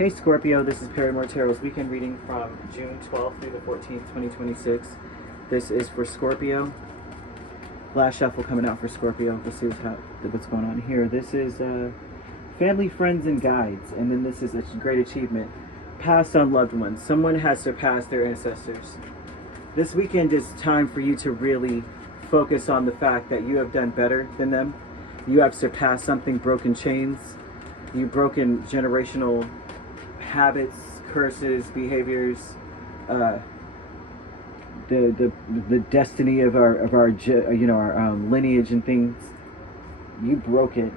Hey Scorpio, this is Perrymore Tarot's weekend reading from June 12th through the 14th, 2026. This is for Scorpio. Last shuffle coming out for Scorpio. Let's see what's going on here. This is family, friends, and guides. And then this is a great achievement. Passed on loved ones. Someone has surpassed their ancestors. This weekend is time for you to really focus on the fact that you have done better than them. You have surpassed something, broken chains. You've broken generational habits, curses, behaviors, the destiny of our lineage and things. You broke it.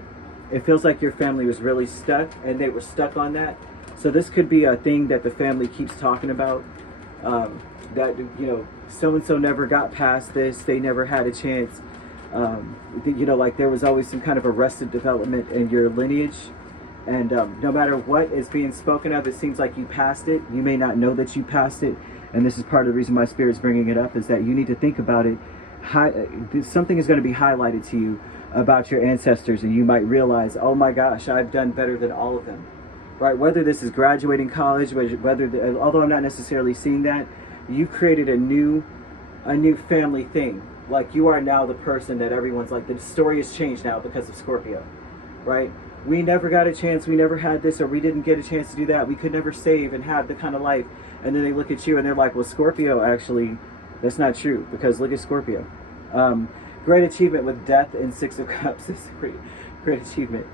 It feels like your family was really stuck, and they were stuck on that. So this could be a thing that the family keeps talking about. That so and so never got past this. They never had a chance. Like there was always some kind of arrested development in your lineage. And no matter what is being spoken of, it seems like you passed it. You may not know that you passed it. And this is part of the reason my Spirit's bringing it up, is that you need to think about it. Something is going to be highlighted to you about your ancestors, and you might realize, oh my gosh, I've done better than all of them. Right? Whether this is graduating college, although I'm not necessarily seeing that, you created a new family thing. Like you are now the person that everyone's like, the story has changed now because of Scorpio. Right? We never got a chance, we never had this, or we didn't get a chance to do that. We could never save and have the kind of life. And then they look at you and they're like, well, Scorpio, actually, that's not true, because look at Scorpio. Great achievement with death and Six of Cups. It's a great achievement.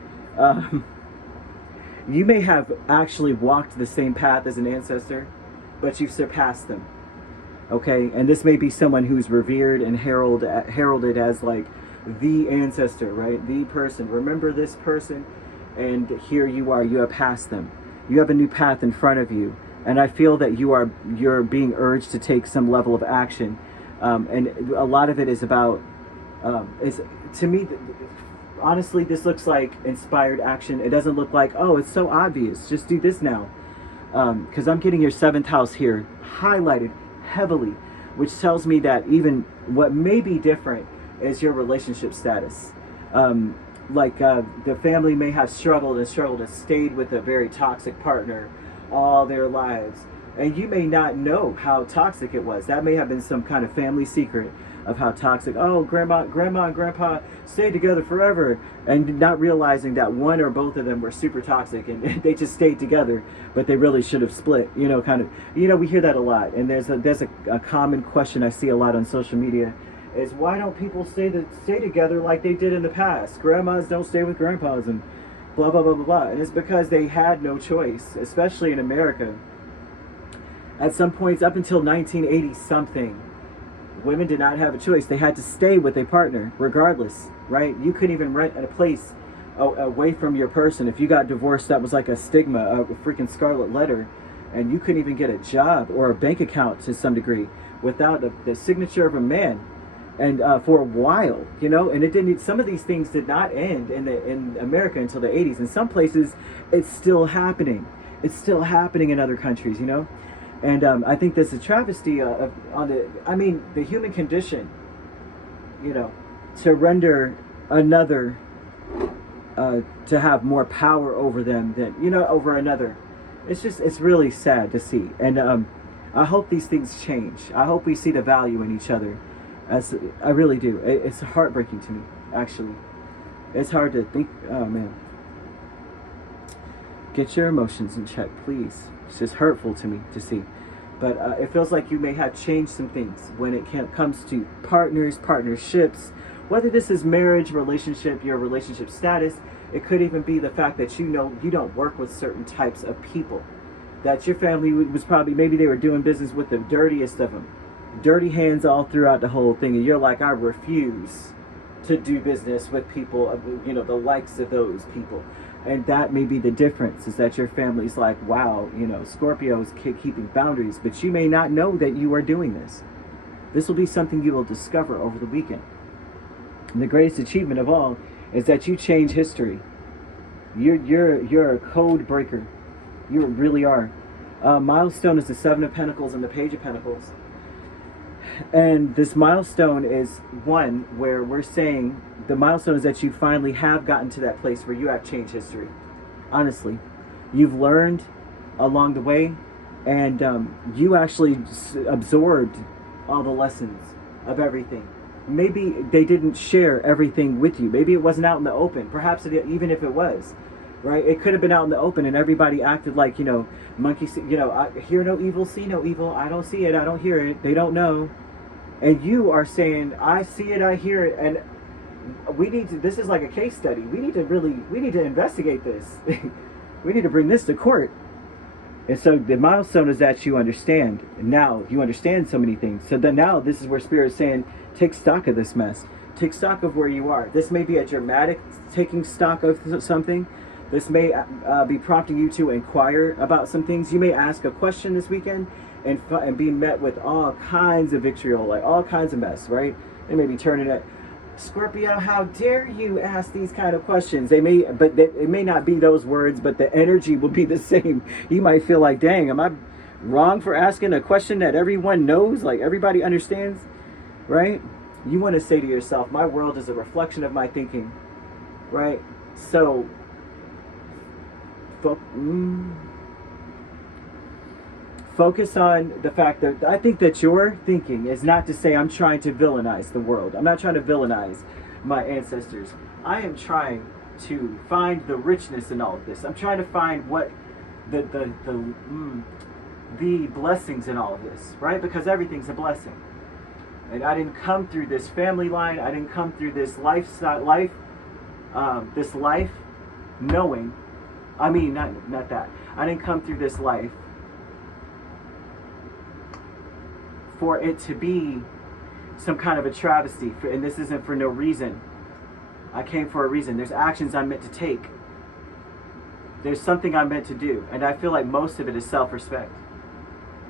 You may have actually walked the same path as an ancestor, but you've surpassed them. Okay? And this may be someone who's revered and heralded as like the ancestor, right? The person. Remember this person, and here you are. You have passed them. You have a new path in front of you, and I feel that you're being urged to take some level of action, and a lot of it is about to me, honestly, this looks like inspired action. It doesn't look like, oh, it's so obvious, just do this now, because I'm getting your 7th house here highlighted heavily, which tells me that even what may be different is your relationship status. The family may have struggled and stayed with a very toxic partner all their lives, and you may not know how toxic it was. That may have been some kind of family secret of how toxic. Oh, grandma and grandpa stayed together forever, and not realizing that one or both of them were super toxic, and they just stayed together, but they really should have split. We hear that a lot, and there's a common question I see a lot on social media. Is why don't people stay together like they did in the past? Grandmas don't stay with grandpas and blah, blah, blah, blah, blah. And it's because they had no choice, especially in America. At some points, up until 1980-something, women did not have a choice. They had to stay with a partner, regardless, right? You couldn't even rent a place away from your person. If you got divorced, that was like a stigma, a freaking scarlet letter. And you couldn't even get a job or a bank account to some degree without the signature of a man. And for a while, and it didn't. Some of these things did not end in America until the 80s. In some places, it's still happening. It's still happening in other countries, And I think there's a travesty on the human condition, to render another, to have more power over them than, over another. It's really sad to see. And I hope these things change. I hope we see the value in each other. I really do. It's heartbreaking to me, actually. It's hard to think. Oh, man. Get your emotions in check, please. It's just hurtful to me to see. But it feels like you may have changed some things when it comes to partnerships. Whether this is marriage, relationship, your relationship status, it could even be the fact that you don't work with certain types of people. That your family was probably, maybe they were doing business with the dirtiest of them. Dirty hands all throughout the whole thing, and you're like, I refuse to do business with people, the likes of those people. And that may be the difference, is that your family's like, wow, Scorpio's keeping boundaries, but you may not know that you are doing this. This will be something you will discover over the weekend. And the greatest achievement of all is that you change history. You're a code breaker. You really are. Milestone is the 7 of Pentacles and the Page of Pentacles. And this milestone is one where we're saying the milestone is that you finally have gotten to that place where you have changed history. Honestly, you've learned along the way, and you actually absorbed all the lessons of everything. Maybe they didn't share everything with you. Maybe it wasn't out in the open. Perhaps even if it was, right? It could have been out in the open, and everybody acted like, monkey see, I hear no evil, see no evil. I don't see it, I don't hear it. They don't know. And you are saying, I see it, I hear it, and we need to, this is like a case study. We need to investigate this. We need to bring this to court. And so the milestone is that you understand. Now you understand so many things. So then now this is where Spirit's saying, take stock of this mess. Take stock of where you are. This may be a dramatic taking stock of something. This may be prompting you to inquire about some things. You may ask a question this weekend and be met with all kinds of vitriol, like all kinds of mess, right? They may be turning it, Scorpio, how dare you ask these kind of questions? It may not be those words, but the energy will be the same. You might feel like, dang, am I wrong for asking a question that everyone knows, like everybody understands, right? You want to say to yourself, my world is a reflection of my thinking, right? So, focus on the fact that I think that your thinking is not to say I'm trying to villainize the world. I'm not trying to villainize my ancestors. I am trying to find the richness in all of this. I'm trying to find what the blessings in all of this, right? Because everything's a blessing. And I didn't come through this family line. I didn't come through this life knowing. I mean, not that. I didn't come through this life for it to be some kind of a travesty. And this isn't for no reason. I came for a reason. There's actions I'm meant to take. There's something I'm meant to do. And I feel like most of it is self-respect.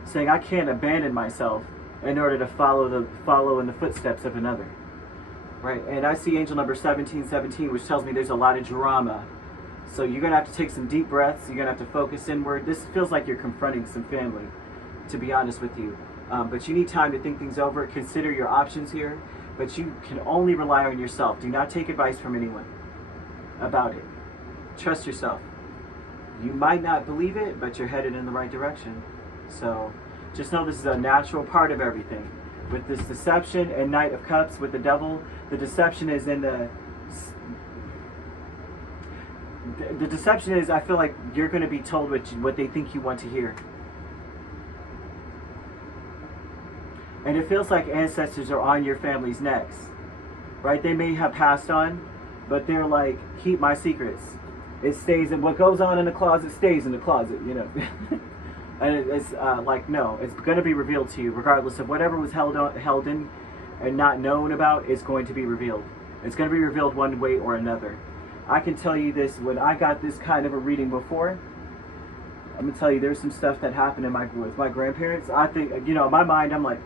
Saying I can't abandon myself in order to follow in the footsteps of another. Right? And I see angel number 1717, which tells me there's a lot of drama. So you're going to have to take some deep breaths. You're going to have to focus inward. This feels like you're confronting some family, to be honest with you. But you need time to think things over. Consider your options here. But you can only rely on yourself. Do not take advice from anyone about it. Trust yourself. You might not believe it, but you're headed in the right direction. So just know this is a natural part of everything. With this deception and Knight of Cups with the Devil, the deception is in the deception is, I feel like you're going to be told what they think you want to hear. And it feels like ancestors are on your family's necks, right? They may have passed on, but they're like, keep my secrets. It stays in, what goes on in the closet stays in the closet, you know. And it's like, no, it's going to be revealed to you, regardless of whatever was held in and not known about, is going to be revealed. It's going to be revealed one way or another. I can tell you this, when I got this kind of a reading before, I'm going to tell you there's some stuff that happened with my grandparents. I think, in my mind, I'm like,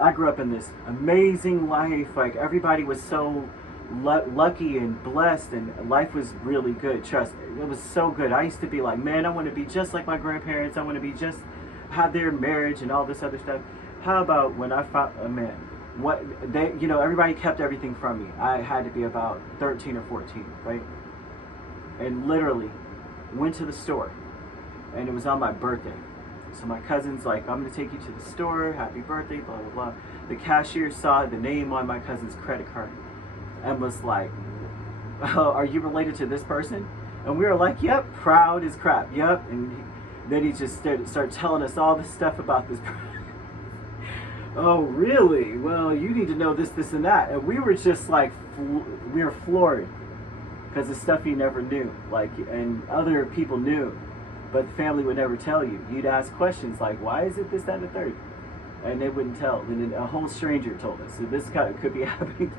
I grew up in this amazing life. Like, everybody was so lucky and blessed, and life was really good. Trust me, it was so good. I used to be like, man, I want to be just like my grandparents. I want to be just, have their marriage and all this other stuff. How about when I found a man? What they, everybody kept everything from me. I had to be about 13 or 14, right? And literally went to the store, and it was on my birthday. So my cousin's like, I'm going to take you to the store, happy birthday, blah, blah, blah. The cashier saw the name on my cousin's credit card and was like, oh, are you related to this person? And we were like, yep, proud as crap, yep. And then he just started telling us all this stuff about this person. Oh, really? Well, you need to know this, this, and that. And we were just like, we were floored because of stuff he never knew, like, and other people knew, but the family would never tell you. You'd ask questions like, why is it this, that, and the third? And they wouldn't tell. And then a whole stranger told us. So this kind of could be happening.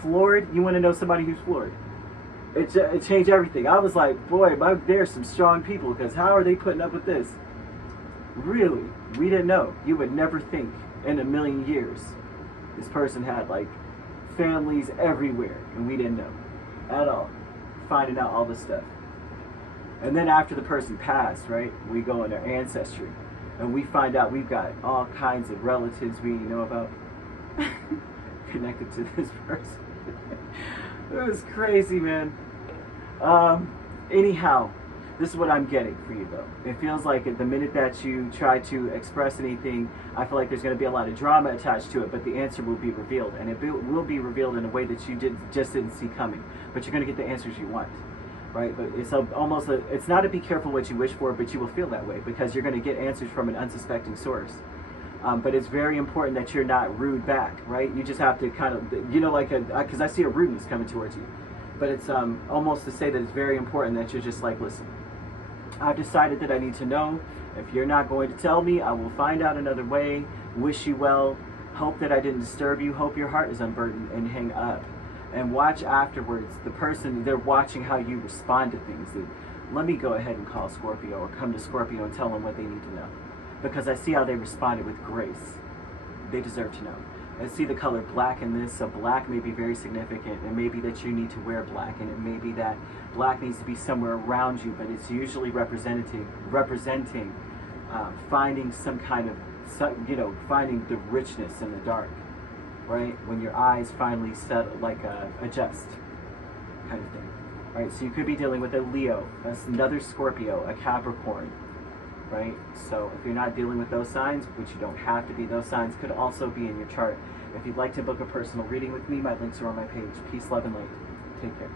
Floored? You want to know somebody who's floored? It changed everything. I was like, boy, there's some strong people, because how are they putting up with this? Really? We didn't know. You would never think in a million years this person had like families everywhere, and we didn't know at all. Finding out all this stuff. And then after the person passed, right, we go in their ancestry and we find out we've got all kinds of relatives we know about connected to this person. It was crazy, man. Anyhow, This is what I'm getting for you, though. It feels like the minute that you try to express anything, I feel like there's going to be a lot of drama attached to it, but the answer will be revealed. And it will be revealed in a way that you just didn't see coming. But you're going to get the answers you want, right? But it's it's not a be careful what you wish for, but you will feel that way because you're going to get answers from an unsuspecting source. But it's very important that you're not rude back, right? You just have to kind of, you know, like, because I see a rudeness coming towards you. But it's almost to say that it's very important that you're just like, listen, I've decided that I need to know. If you're not going to tell me, I will find out another way. Wish you well. Hope that I didn't disturb you. Hope your heart is unburdened, and hang up. And watch afterwards. The person, they're watching how you respond to things. Let me go ahead and call Scorpio or come to Scorpio and tell them what they need to know. Because I see how they responded with grace. They deserve to know. I see the color black in this, so black may be very significant. It may be that you need to wear black, and it may be that black needs to be somewhere around you, but it's usually representing finding some kind of, finding the richness in the dark, right? When your eyes finally settle, like adjust, kind of thing, right? So you could be dealing with a Leo, another Scorpio, a Capricorn, right? So if you're not dealing with those signs, which you don't have to be, those signs could also be in your chart. If you'd like to book a personal reading with me, my links are on my page. Peace, love, and light. Take care.